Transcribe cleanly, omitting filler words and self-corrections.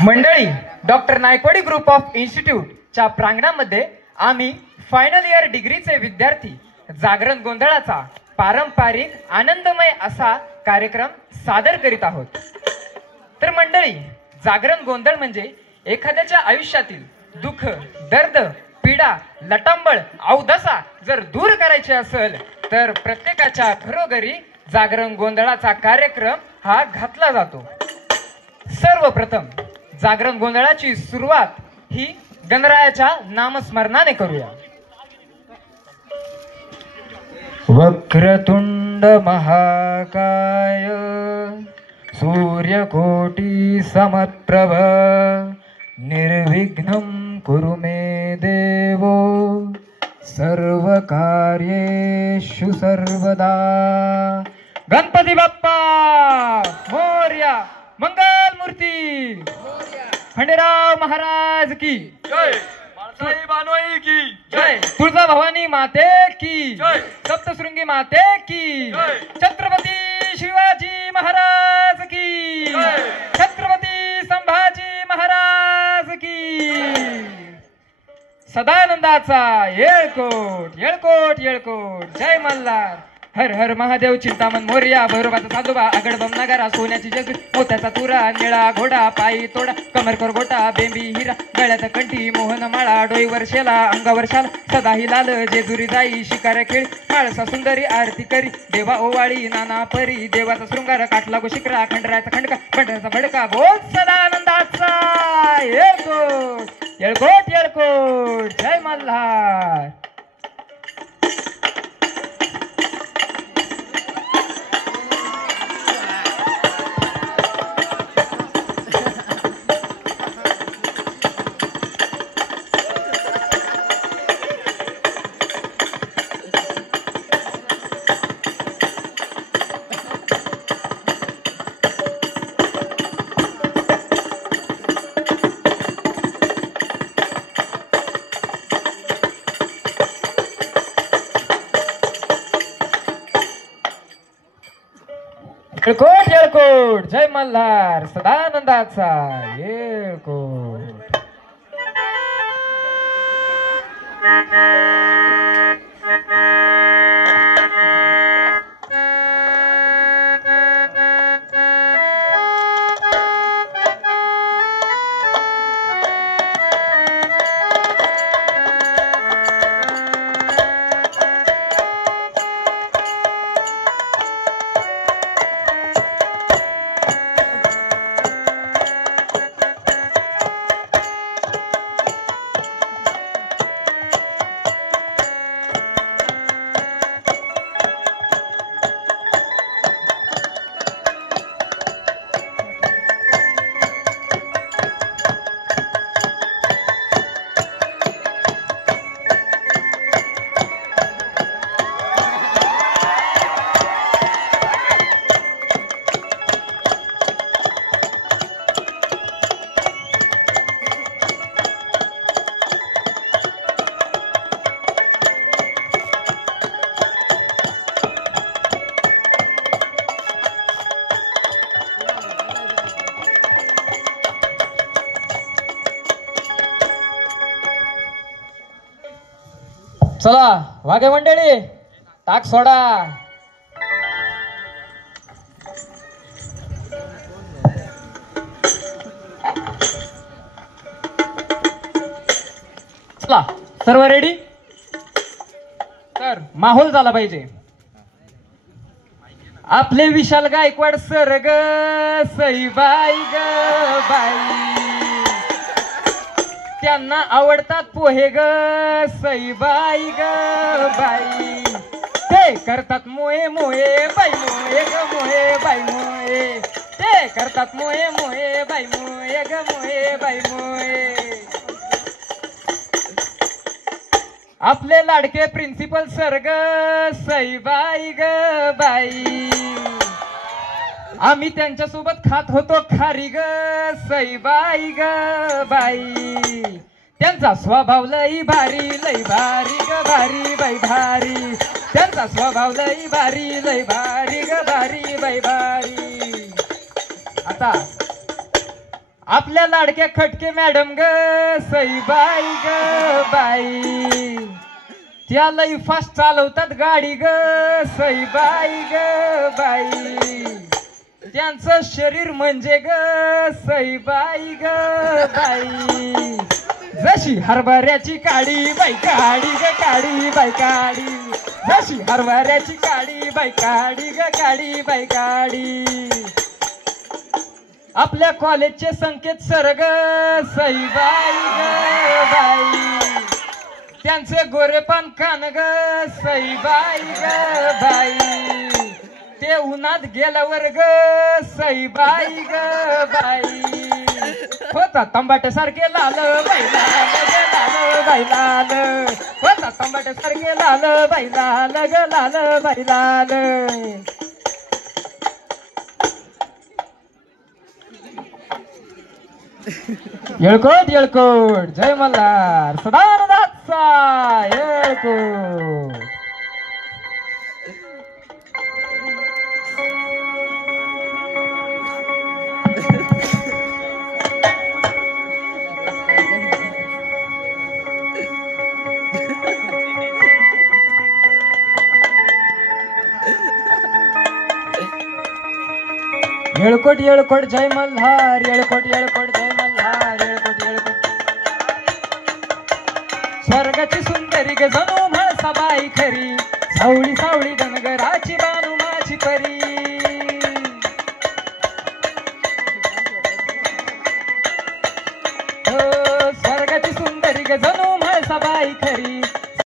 मंडळी, doctor Naikwadi group of इन्स्टिट्यूटच्या प्रांगणामध्ये आम्ही final year डिग्रीचे विद्यार्थी जागरण गोंधळाचा पारंपरिक आनंदमय असा कार्यक्रम सादर करीत आहोत। तर मंडळी, जागरण गोंधळ म्हणजे एखाद्याच्या आयुष्यातील दुःख, दर्द, पीडा, लटांबळ, अवदसा जर दूर करायचे असेल तर प्रत्येकाच्या घरोघरी जागरण गोंधळाचा कार्यक्रम हा घातला जातो। सर्वप्रथम जागरण गोंधळाची सुरुवात ही गणरायाच्या नामस्मरणाने करूया। वक्रतुंड महाकाय सूर्यकोटी समप्रभ निर्विघ्नं कुरु मे देवो सर्वकार्येषु सर्वदा। गणपती बाप्पा मोरया, मंगल मूर्ती, खंडेराव महाराज की जय, माळसाई बानोई की जय, तुळजा भवानी माते की जय, सप्तशृंगी माते की जय, छत्रपती शिवाजी महाराज की जय, छत्रपती संभाजी महाराज की सदानंदाचा येळकोट येळकोट येळकोट। जय मल्हार। हर हर महादेव, चिंतामण मोरया, भैरवाचा चांदोबा, आगड बम नगारा, सोन्याची जेजू, मोत्याचा तुरा, निळा घोडा, पायी तोडा, कमरकर गोटा, बेंबी हिरा, गळ्यात कंठी, मोहन माळा, डोईवर शेला, अंगावर शाला, सदाही लाल जेजुरी जाई, शिकार खेळी, माळसा सुंदरी आरती करी, देवा ओवाळी नाना परी, देवाचा शृंगार, काटला गो शिकरा, खंडराचा खंडका, खंडराचा भडका, बोल सदानंदाचा येळकोट येळकोट येळकोट। जय मल्हार। येळकोट येळकोट। जय मल्हार। सदानंदाचा येळकोट। चला वागे मंडळी, टाक सोडा। चला सर्व रेडी? तर माहोल झाला पाहिजे। आपले विशाल गायकवाड सर ग सईबाई ग बाई, त्यांना आवडतात पोहे ग सईबाई ग बाई, ते करतात मोहे मोहे बाई मोहे ग मोहे बाई मोहे, ते करतात मोहे मोहे बाई मोहे ग मोहे बाई मोहे। आपले लाडके प्रिन्सिपल सर ग सईबाई ग बाई, आम्ही त्यांच्या सोबत खात होतो खारी ग सईबाई ग बाई, त्यांचा स्वभाव लई भारी ग भारी बाई भारी, त्यांचा स्वभाव लई भारी ग भारी बाई भारी। आता आपल्या लाडक्या खटके मॅडम ग सईबाई ग बाई, त्या लई फास्ट चालवतात गाडी ग सईबाई ग बाई, त्यांचं शरीर म्हणजे ग सईबाई ग बाई, जशी हरभऱ्याची काडी बाई काडी ग काडी बाई काडी, जशी हरभऱ्याची काडी बाई काडी ग काडी बाई काडी, आपल्या कॉलेजचे संकेत सरग सईबाई ग बाई, त्यांचे गोरेपान कान ग सईबाई ग बाई, ते उन्हात गेल्यावर ग सईबाई ग बाई, होता तंबाटे सारखे लाल बाई लाल ग लाल बाई लाल, होता तंबाटे सारखे लाल बाई लाल ग लाल बाई लाल. येळकोट येळकोट जय मल्हार सदानंदाचा येळकोट. येळकोट येळकोट जय मल्हार, येळकोट येळकोट जय मल्हार, येळकोट येळकोट. स्वर्गाची सुंदरी ग जणू म्हाळसा बाई खरी, सावळी सावळी धनगराची बानू माझी परी,